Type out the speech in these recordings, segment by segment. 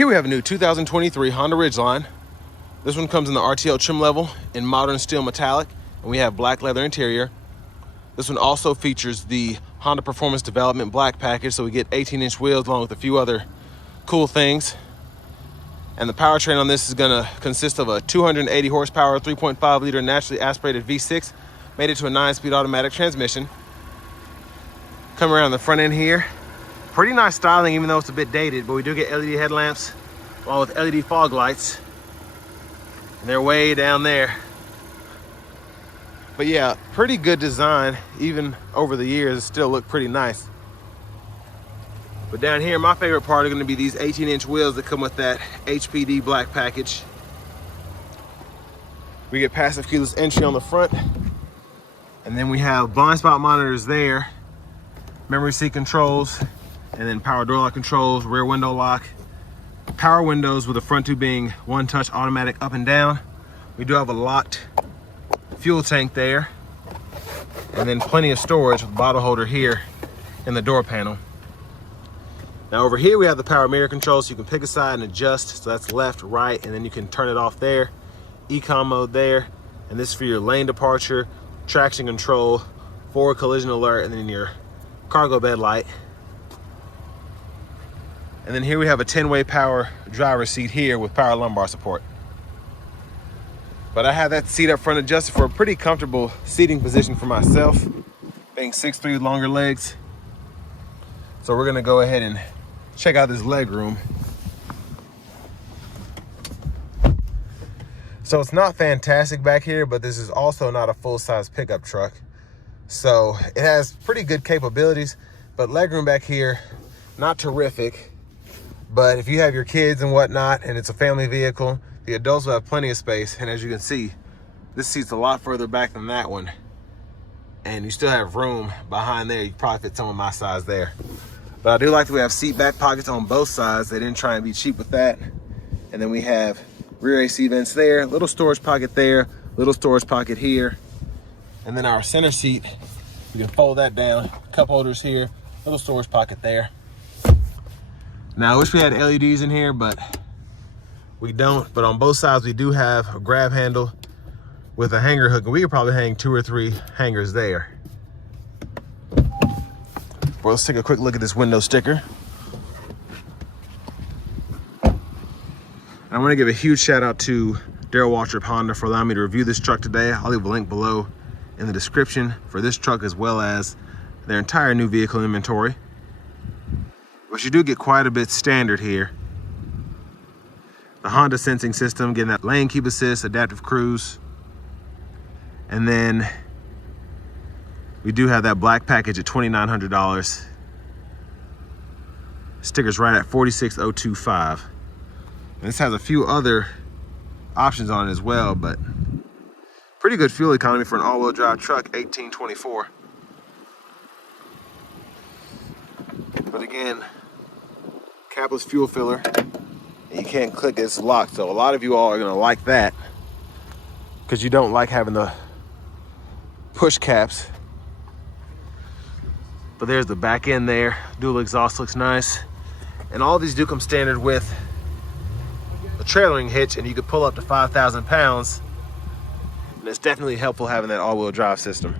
Here we have a new 2023 Honda Ridgeline. This one comes in the RTL trim level in modern steel metallic, and we have black leather interior. This one also features the Honda Performance Development black package, so we get 18-inch wheels along with a few other cool things. And the powertrain on this is gonna consist of a 280 horsepower, 3.5 liter naturally aspirated V6, made it to a 9-speed automatic transmission. Come around the front end here. Pretty nice styling, even though it's a bit dated, but we do get LED headlamps along with LED fog lights. And they're way down there. But yeah, pretty good design. Even over the years, it still look pretty nice. But down here, my favorite part are gonna be these 18-inch wheels that come with that HPD black package. We get passive keyless entry on the front. And then we have blind spot monitors there, memory seat controls, and then power door lock controls, rear window lock, power windows with the front two being one touch automatic up and down. We do have a locked fuel tank there, and then plenty of storage with a bottle holder here in the door panel. Now over here we have the power mirror control, so you can pick a side and adjust. So that's left, right, and then you can turn it off there. Econ mode there, and this is for your lane departure, traction control, forward collision alert, and then your cargo bed light. And then here we have a 10-way power driver's seat here with power lumbar support. But I have that seat up front adjusted for a pretty comfortable seating position for myself, being 6'3" with longer legs. So we're gonna go ahead and check out this leg room. So it's not fantastic back here, but this is also not a full-size pickup truck. So it has pretty good capabilities, but legroom back here, not terrific. But if you have your kids and whatnot, and it's a family vehicle, the adults will have plenty of space. And as you can see, this seat's a lot further back than that one. And you still have room behind there. You can probably fit someone my size there. But I do like that we have seat back pockets on both sides. They didn't try and be cheap with that. And then we have rear AC vents there, little storage pocket there, little storage pocket here. And then our center seat, we can fold that down, cup holders here, little storage pocket there. Now, I wish we had LEDs in here, but we don't. But on both sides, we do have a grab handle with a hanger hook, and we could probably hang 2 or 3 hangers there. Well, let's take a quick look at this window sticker. And I want to give a huge shout out to Daryl Waltrip Honda for allowing me to review this truck today. I'll leave a link below in the description for this truck, as well as their entire new vehicle inventory. But you do get quite a bit standard here. The Honda sensing system, getting that lane keep assist, adaptive cruise. And then we do have that black package at $2,900. Sticker's right at $46,025. And this has a few other options on it as well, but pretty good fuel economy for an all-wheel drive truck, $18.24. But again, capless fuel filler, and you can't click it, it's locked. So a lot of you all are gonna like that because you don't like having the push caps. But there's the back end there. Dual exhaust looks nice. And all these do come standard with a trailering hitch, and you can pull up to 5,000 pounds. And it's definitely helpful having that all-wheel drive system.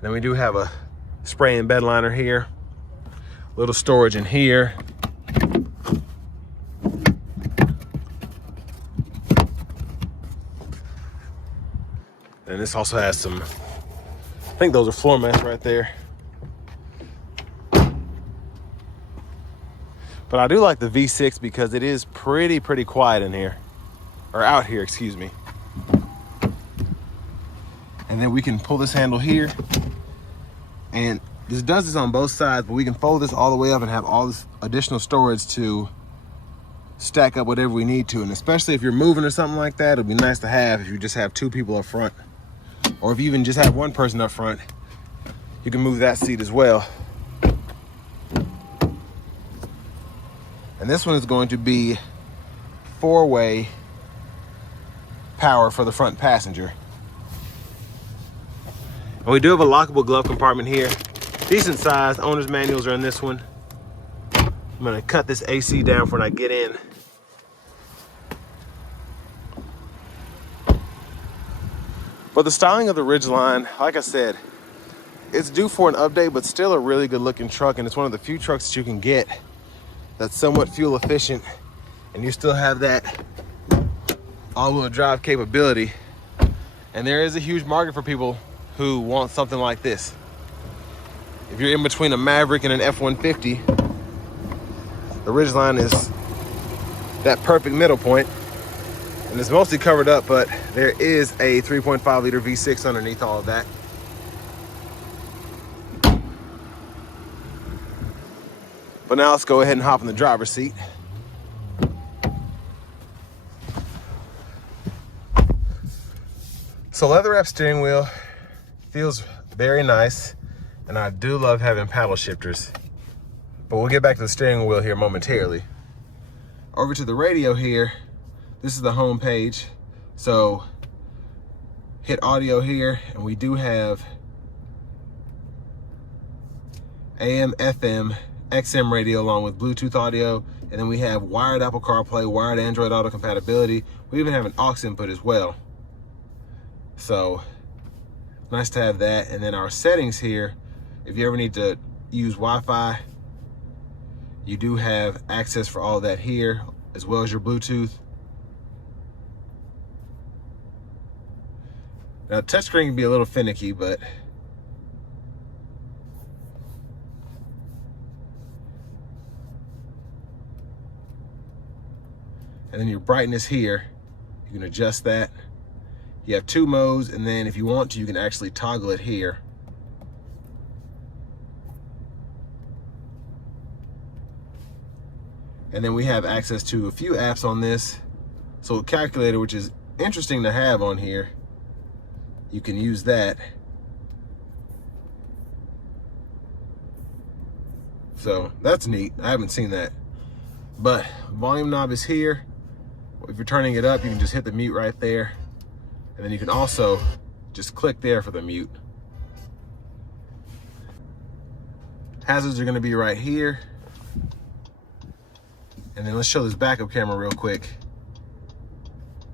Then we do have a spray and bed liner here. Little storage in here. And this also has some, I think those are floor mats right there. But I do like the V6 because it is pretty quiet in here. Or out here, excuse me. And then we can pull this handle here. And this does this on both sides, but we can fold this all the way up and have all this additional storage to stack up whatever we need to. And especially if you're moving or something like that, it'll be nice to have if you just have 2 people up front. Or if you even just have 1 person up front, you can move that seat as well. And this one is going to be 4-way power for the front passenger. And we do have a lockable glove compartment here. Decent size. Owner's manuals are in this one. I'm gonna cut this AC down for when I get in. But the styling of the Ridgeline, like I said, it's due for an update, but still a really good looking truck. And it's one of the few trucks that you can get that's somewhat fuel efficient, and you still have that all-wheel drive capability. And there is a huge market for people who want something like this. If you're in between a Maverick and an F-150, the Ridgeline is that perfect middle point. And it's mostly covered up, but there is a 3.5 liter V6 underneath all of that. But now let's go ahead and hop in the driver's seat. So leather wrap steering wheel feels very nice, and I do love having paddle shifters. But we'll get back to the steering wheel here momentarily. Over to the radio here, this is the home page. So hit audio here, and we do have AM, FM, XM radio along with Bluetooth audio, and then we have wired Apple CarPlay, wired Android Auto compatibility. We even have an aux input as well. So nice to have that. And then our settings here, if you ever need to use Wi-Fi, you do have access for all that here, as well as your Bluetooth. Now touchscreen can be a little finicky, but and then your brightness here, you can adjust that. You have 2 modes, and then if you want to, you can actually toggle it here. And then we have access to a few apps on this. So a calculator, which is interesting to have on here, you can use that. So that's neat. I haven't seen that. But volume knob is here. If you're turning it up, you can just hit the mute right there. And then you can also just click there for the mute. Hazards are gonna be right here. And then let's show this backup camera real quick.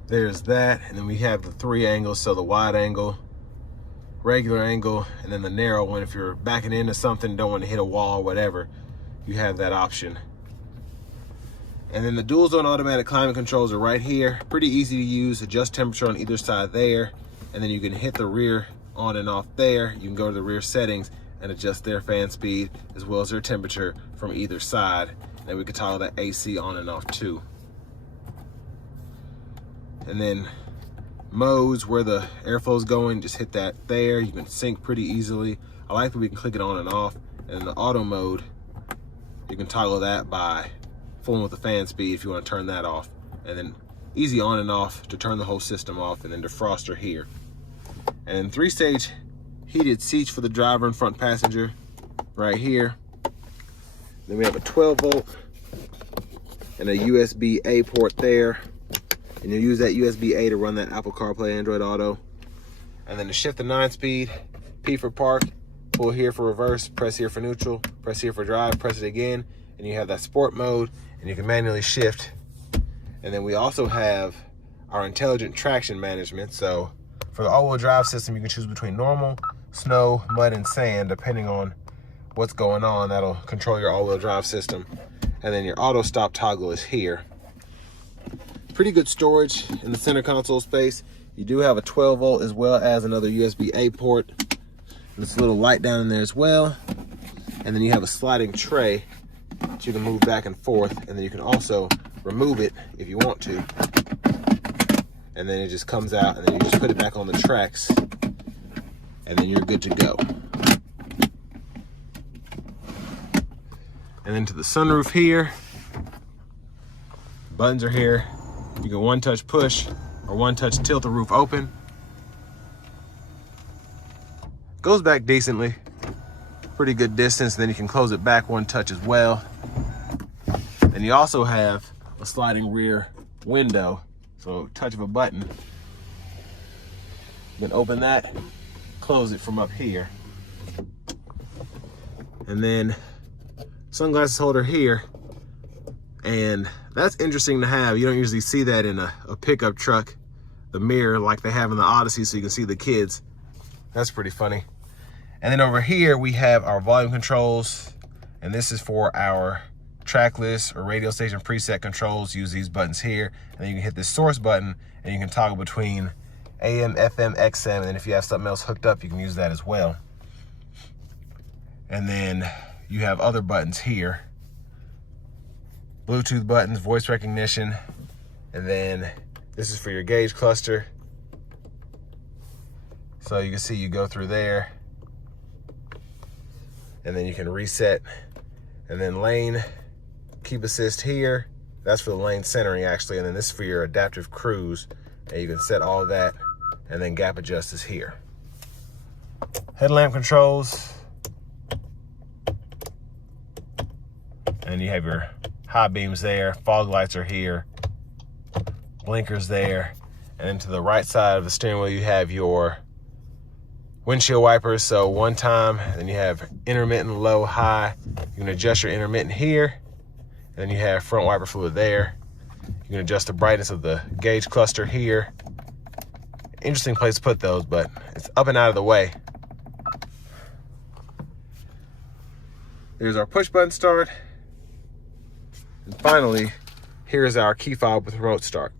There's that, and then we have the 3 angles, so the wide angle, regular angle, and then the narrow one. If you're backing into something, don't want to hit a wall or whatever, you have that option. And then the dual zone automatic climate controls are right here. Pretty easy to use. Adjust temperature on either side there, and then you can hit the rear on and off there. You can go to the rear settings and adjust their fan speed as well as their temperature from either side. And we can toggle that AC on and off too. And then modes, where the airflow is going, just hit that there. You can sync pretty easily. I like that we can click it on and off. And in the auto mode, you can toggle that by fooling with the fan speed if you want to turn that off. And then easy on and off to turn the whole system off, and then defroster here. And then 3-stage heated seats for the driver and front passenger right here. Then we have a 12 volt and a USB-A port there. And you'll use that USB-A to run that Apple CarPlay, Android Auto. And then to shift the 9-speed, P for park, pull here for reverse, press here for neutral, press here for drive, press it again, and you have that sport mode, and you can manually shift. And then we also have our intelligent traction management. So for the all-wheel drive system, you can choose between normal, snow, mud, and sand, depending on what's going on. That'll control your all-wheel drive system. And then your auto stop toggle is here. Pretty good storage in the center console space. You do have a 12 volt as well as another USB-A port. There's a little light down in there as well. And then you have a sliding tray that you can move back and forth, and then you can also remove it if you want to. And then it just comes out, and then you just put it back on the tracks, and then you're good to go. And then to the sunroof here, buttons are here. You can one-touch push or one-touch tilt the roof open. Goes back decently, pretty good distance. Then you can close it back one touch as well. And you also have a sliding rear window, so touch of a button, then open that, close it from up here. And then sunglasses holder here. And that's interesting to have. You don't usually see that in a pickup truck, the mirror like they have in the Odyssey, so you can see the kids. That's pretty funny. And then over here, we have our volume controls. And this is for our track list or radio station preset controls. Use these buttons here. And then you can hit this source button and you can toggle between AM, FM, XM. And then if you have something else hooked up, you can use that as well. And then you have other buttons here. Bluetooth buttons, voice recognition. And then this is for your gauge cluster. So you can see you go through there. And then you can reset. And then lane keep assist here. That's for the lane centering actually. And then this is for your adaptive cruise. And you can set all of that. And then gap adjust is here. Headlamp controls. And you have your high beams there. Fog lights are here. Blinkers there. And then to the right side of the steering wheel, you have your windshield wipers. So one time, and then you have intermittent, low, high. You can adjust your intermittent here. And then you have front wiper fluid there. You can adjust the brightness of the gauge cluster here. Interesting place to put those, but it's up and out of the way. There's our push button start. And finally, here's our key fob with remote start.